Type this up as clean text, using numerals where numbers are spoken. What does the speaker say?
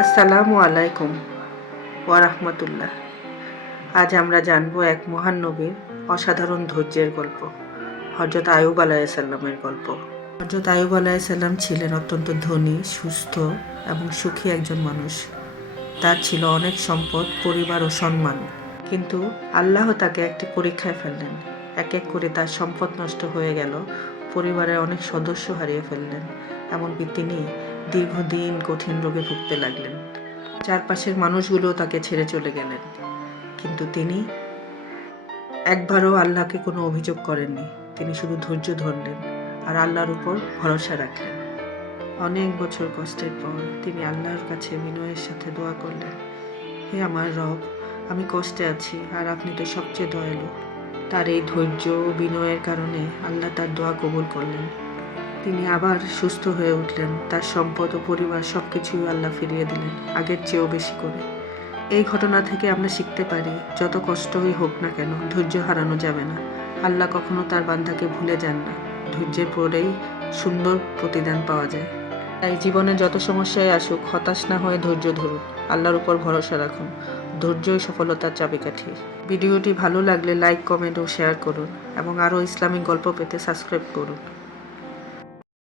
আসসালামু আলাইকুম ওয়া রাহমাতুল্লাহ। আজ আমরা জানব এক মহান নবীর অসাধারণ ধৈর্যের গল্প, হযরত আইয়ুব আলাইহিসসালামের গল্প। হযরত আইয়ুব আলাইহিসসালাম ছিলেন অত্যন্ত ধনী, সুস্থ এবং সুখী একজন মানুষ। তার ছিল অনেক সম্পদ, পরিবার ও সম্মান। কিন্তু আল্লাহ তাকে একটি পরীক্ষায় ফেললেন। এক এক করে তার সম্পদ নষ্ট হয়ে গেল, পরিবারের অনেক সদস্য হারিয়ে ফেললেন। এমনকি তিনি দীর্ঘদিন কঠিন রোগে ভুগতে লাগলেন। চারপাশের মানুষগুলো তাকে ছেড়ে চলে গেলেন, কিন্তু তিনি একবারও আল্লাহকে কোনো অভিযোগ করেননি। তিনি শুধু ধৈর্য ধরলেন আর আল্লাহর উপর ভরসা রাখলেন। অনেক বছর কষ্টের পর তিনি আল্লাহর কাছে বিনয়ের সাথে দোয়া করলেন, হে আমার রব, আমি কষ্টে আছি আর আপনি তো সবচেয়ে দয়ালু। তার এই ধৈর্য ও বিনয়ের কারণে আল্লাহ তার দোয়া কবুল করলেন। তিনি আবার সুস্থ হয়ে উঠলেন। তার সম্পদ ও পরিবার সবকিছুই আল্লাহ ফিরিয়ে দিলেন, আগের চেয়েও বেশি করে। এই ঘটনা থেকে আমরা শিখতে পারি, যত কষ্টই হোক না কেন ধৈর্য হারানো যাবে না। আল্লাহ কখনো তার বান্দাকে ভুলে যান না। ধৈর্যের পরেই সুন্দর প্রতিদান পাওয়া যায়। তাই জীবনে যত সমস্যায় আসুক, হতাশ না হয়ে ধৈর্য ধরুন, আল্লাহর উপর ভরসা রাখুন। ধৈর্যই সফলতার চাবিকাঠি। ভিডিওটি ভালো লাগলে লাইক, কমেন্ট ও শেয়ার করুন এবং আরও ইসলামিক গল্প পেতে সাবস্ক্রাইব করুন।